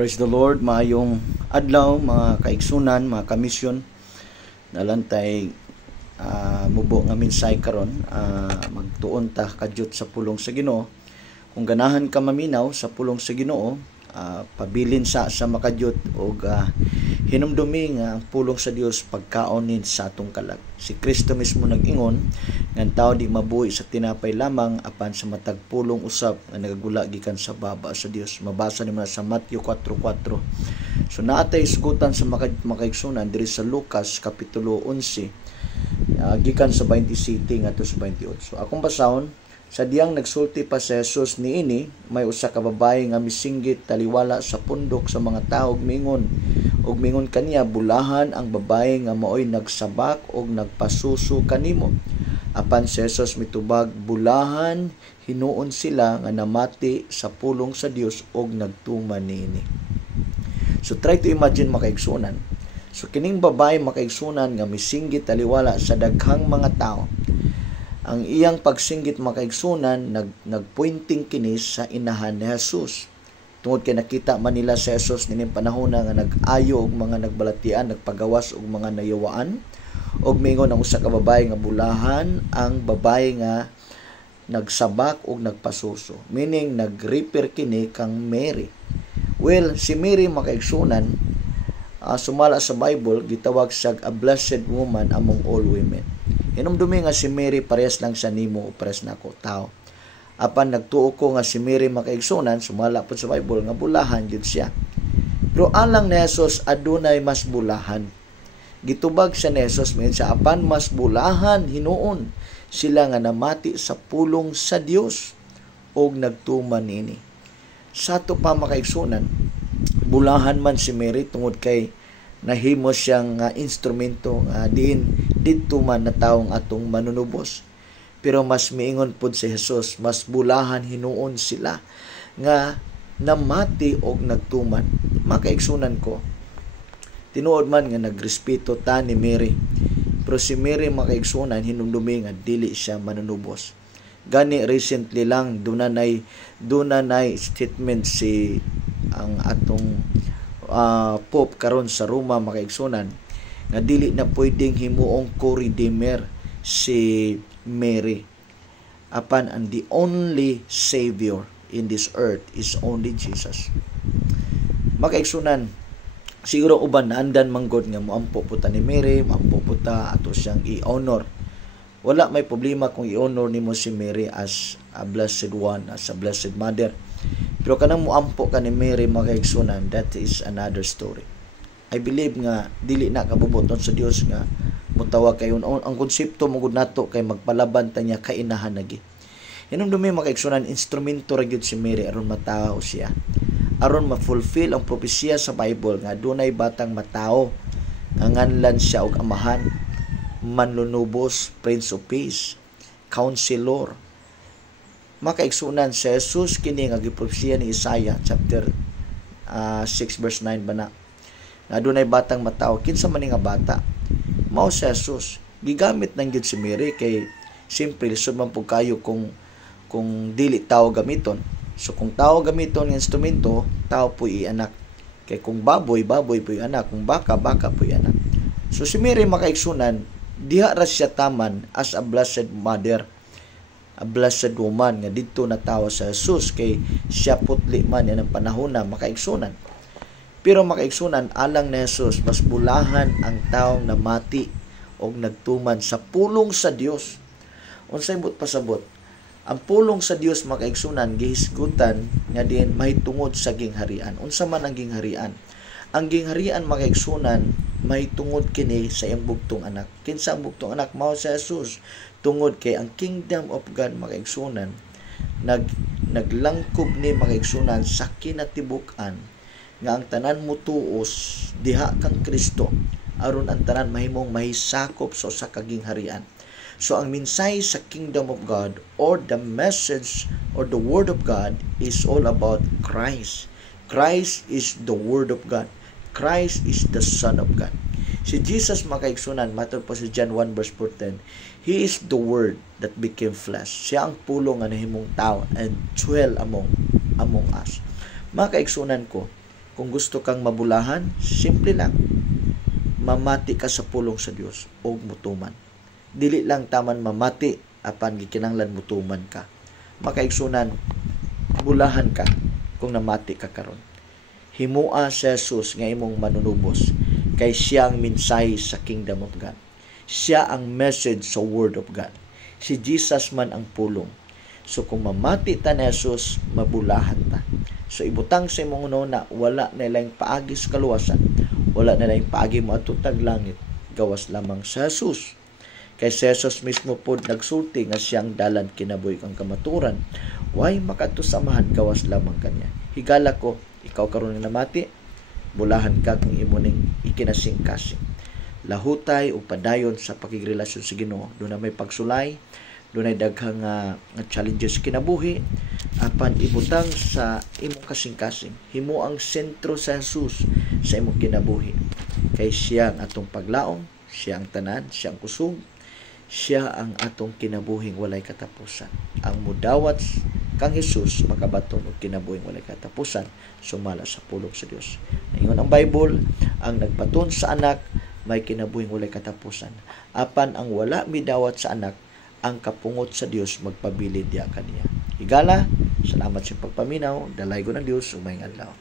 Praise the Lord, maayong adlaw, mga kaigsunan, mga kamisyon. Nalantay mubo nga minsay karon, magtuon ta kadyot sa pulong sa Ginoo. Kung ganahan ka maminaw sa pulong sa Ginoo, pabilin sa makadyot og hinumdumi nga ang pulong sa Dios pagkaonin sa atong kalag. Si Kristo mismo nag-ingon nga ang tao di mabuhi sa tinapay lamang apan sa matag pulong usab nga nagagula gikan sa baba sa Dios. Mabasa nimo na sa Matthew 4:4. So naatay isgutan sa makaigsunan diri sa Lucas kapitulo 11 gikan sa 27 ngadto sa 28. So akong basahon, sa diyang nagsulti pa si Jesus niini, may usa ka babae nga misinggit taliwala sa pundok sa mga tao ug mingon kaniya, bulahan ang babae nga maoy nagsabak ug nagpasuso kanimo. Apan si Jesus mitubag, bulahan hinuon sila nga namati sa pulong sa Dios ug nagtuman niini. So try to imagine, makaigsunan. So kining babae makaigsunan nga misinggit taliwala sa daghang mga tao. Ang iyang pagsinggit makaigsunan nagpointing kini sa inahan ni Jesus. Tungod kay nakita man nila si Jesus nining panahon nga nag-ayo og mga nagbalatian, nagpagawas og mga nayawaan, og mingon ang usa ka babae nga bulahan ang babae nga nagsabak og nagpasuso. Meaning nag-refer kini kang Mary. Well, si Mary makaigsunan, sumala sa Bible gitawag siyang a blessed woman among all women. Hinumdumi nga si Mary parehas lang sa nimo o parehas nako tao. Apan nagtuo ko nga si Mary makaigsunan, sumala po sa Bible nga bulahan gyud siya. Pero alang ni Jesus adunay mas bulahan. Gitubag siya ni Jesus men sa apan mas bulahan hinuon sila nga namati sa pulong sa Dios og nagtuman niini. Sa to pa makaigsunan, bulahan man si Mary tungod kay nahimo siyang instrumento diin didto man na taong atong manunubos. Pero mas miingon pod si Jesus, mas bulahan hinuon sila nga namati og nagtuman. Makaigsunan ko, tinuod man nga nagrespeto ta ni Mary, pero si Mary makaigsunan hinumdumi nga dili siya manunubos. Gani recently lang dunay statement si ang atong Pope karon sa Roma makaigsunan nga dili na pwedeng himuong co-redeemer si Mary. Apan and the only Savior in this earth is only Jesus. Makaigsunan, siguro uban naandan manggod nga moampo puta ni Mary, moampo puta ato siyang i-honor. Wala may problema kung i-honor nimo si Mary as a blessed one, as a blessed mother. Pero kanang moampo ka ni Mary makaigsunan, that is another story. I believe nga dili na kabubuton sa Dios nga mutawag kayo. Ang konsepto mo gud nato kay magpalaban ta niya kainahan lagi. Hinumdumi makaigsunan, instrumento ra gyud si Mary aron matawo siya, aron ma-fulfill ang propesya sa Bible nga dunay batang matao nga nganlan siya og amahan, manlunubos, Prince of Peace, Counselor. Makaigsunan si Jesus kini nga gipropesya ni Isaiah chapter 6 verse 9 bana nga dunay batang matao. Kinsa man nga bata? Mao si Jesus. Gigamit nang gyud si Mary kay simple lisod man pug kayo kung dili tao gamiton. So kung tao gamiton ng instrumento, tao po i-anak. Kay kung baboy po i-anak, kung baka po i-anak. So si Mary makaigsunan, diha ra siya taman as a blessed mother, a blessed woman nga didto natawo sa Jesus kay siya putli man yan ang panahon na makaigsunan. Pero makaigsunan, alang ni Jesus, mas bulahan ang taong namati o nagtuman sa pulong sa Dios. Unsay but pasabot? Ang pulong sa Dios makaigsunan, gihisgutan nga din mahitungod sa gingharian. Unsa man ang gingharian? Ang gingharian makaigsunan, mahitungod kini sa iyang bugtong anak. Kinsa ang bugtong anak? Mao si Jesus. Tungod kay ang kingdom of God makaigsunan, naglangkob ni makaigsunan sa kinatibuk-an nga ang tanan mo tuos diha kang Kristo aron ang tanan mahimong mahisakop sa usa ka gingharian. So ang minsay sa kingdom of God or the message or the word of God is all about Christ. Christ is the word of God. Christ is the Son of God. Si Jesus makaigsunan, matod po si John 1 verse 14, He is the word that became flesh. Siya ang pulong nga nahimong tao and dwell among us. Makaigsunan ko, Kung gusto kang mabulahan, simple lang. Mamati ka sa pulong sa Dios o mutuman. Dili lang taman mamati apan gikinahanglan mutuman ka. Makaigsunan, bulahan ka kung namati ka karon. Himua si Jesus nga imong manunubos kay siya ang mensahe sa kingdom of God. Siya ang message sa word of God. Si Jesus man ang pulong. So kung mamati ta ni Jesus, mabulahan ta. So ibutang sa imong na wala na ilang paagi sa kaluwasan, wala na ilang paagi mo atutag langit, gawas lamang sa Jesus. Kay si Jesus mismo po nagsulti nga siyang dalan kinabuhi kang kamaturan, way makatusamahan gawas lamang kanya. Higala ko, ikaw karon nga namati, bulahan ka kung imo ning ikinasing-kasing. Lahutay o padayon sa pakigrelasyon sa Ginoo, doon na may pagsulay, doon ay daghang challenges kinabuhi, apan ibutang sa imong kasing-kasing. Himo ang sentro sa Jesus sa imong kinabuhi. Kay siya ang atong paglaom, siya ang tanan, siya ang kusog, siya ang atong kinabuhing walay katapusan. Ang mudawat kang Jesus makabaton og kinabuhing walay katapusan sumala sa pulong sa Dios. Ingon ang Bible, ang nagbaton sa anak may kinabuhing walay katapusan. Apan ang wala midawat sa anak, ang kapungot sa Dios magpabilid ya kaniya. Higala, salamat sa pagpaminaw, dalay ko ng Dios, umayong adlaw.